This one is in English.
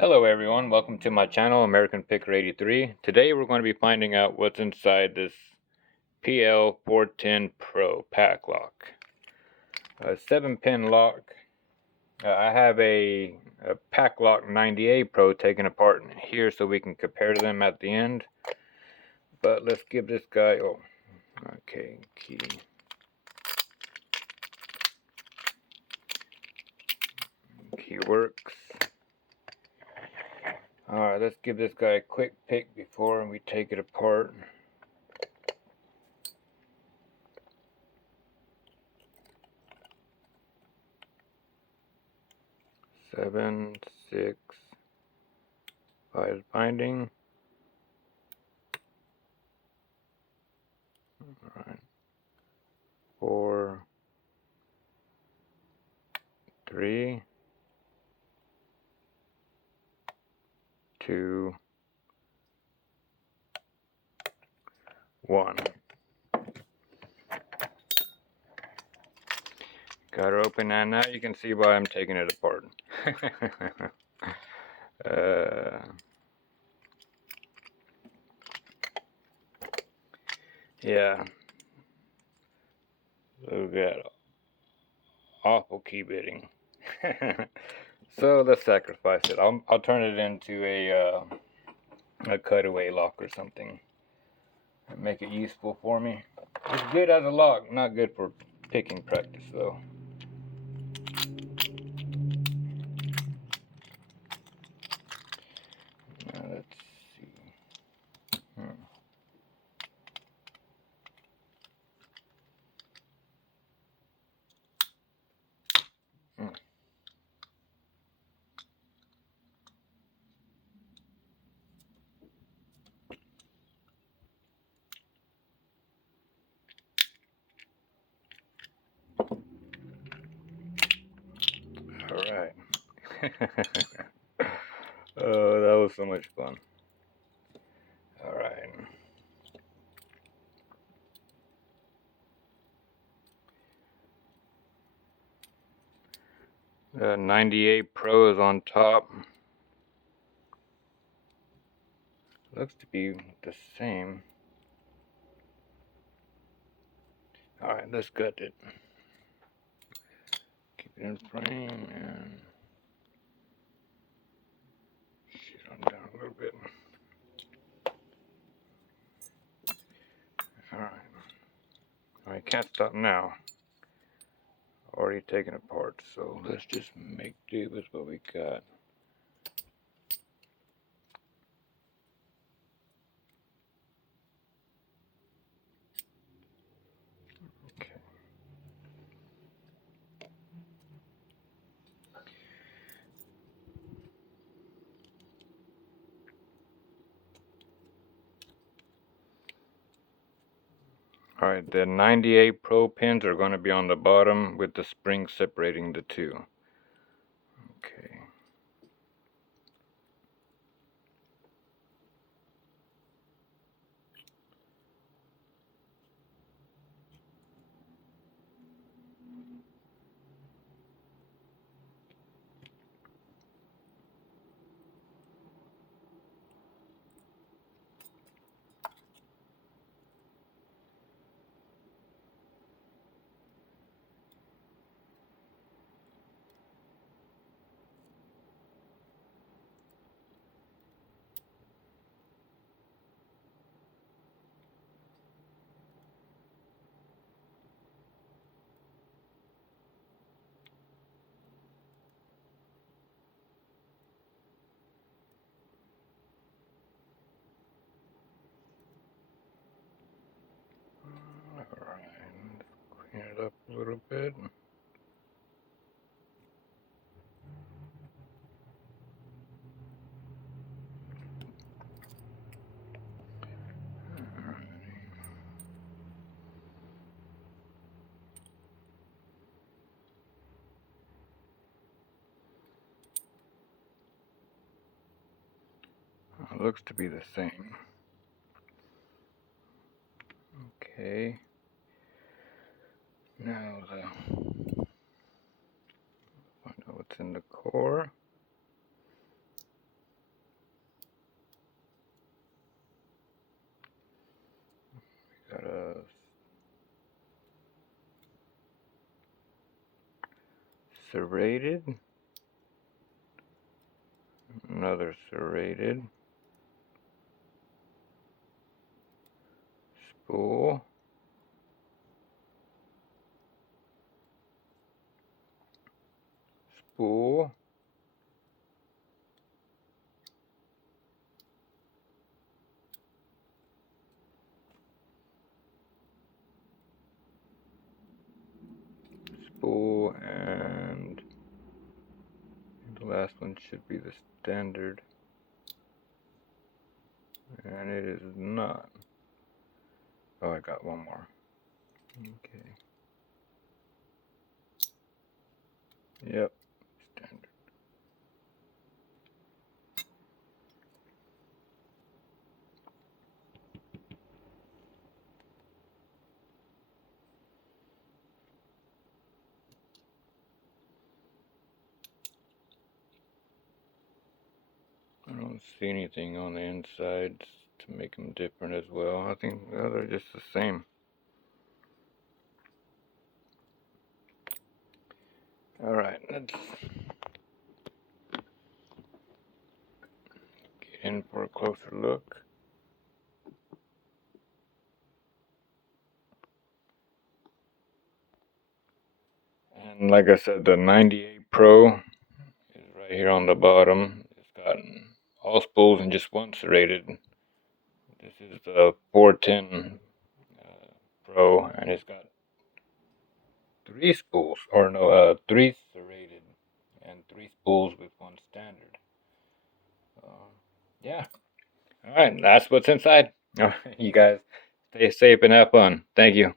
Hello everyone, welcome to my channel, American Picker 83. Today we're going to be finding out what's inside this PL 410 Pro Paclock. A 7-pin lock. I have a Paclock 98 Pro taken apart here so we can compare them at the end. But let's give this guy, key. Key works. Alright, let's give this guy a quick pick before we take it apart. Seven, 6, 5 binding. Alright. 4, 3, 2, 1. Got her open, and now you can see why I'm taking it apart. Yeah. Look at awful key bitting. So let's sacrifice it. I'll turn it into a cutaway lock or something. Make it useful for me. It's good as a lock, not good for picking practice though. Now let's see. Alright. Oh, that was so much fun. Alright. 98 Pro is on top. Looks to be the same. Alright, let's gut it. Keep it in frame and shit on down a little bit. Alright, can't stop now. Already taken apart, so let's just make do with what we got. Okay. Alright, the 98 Pro pins are going to be on the bottom with the spring separating the two. Okay. Alright, clean it up a little bit. Looks to be the same. Okay. Now find out what's in the core. serrated. Another serrated. Spool. Spool. Spool, and the last one should be the standard. And it is not. Oh, I got one more. Okay. Yep, standard. I don't see anything on the insides to make them different as well. I think they're just the same. Alright, let's get in for a closer look. And like I said, the 98 Pro is right here on the bottom. It's got all spools and just one serrated. This is the 410 Pro, and it's got three spools, or no, three serrated and three spools with one standard. Yeah. All right, that's what's inside. You guys stay safe and have fun. Thank you.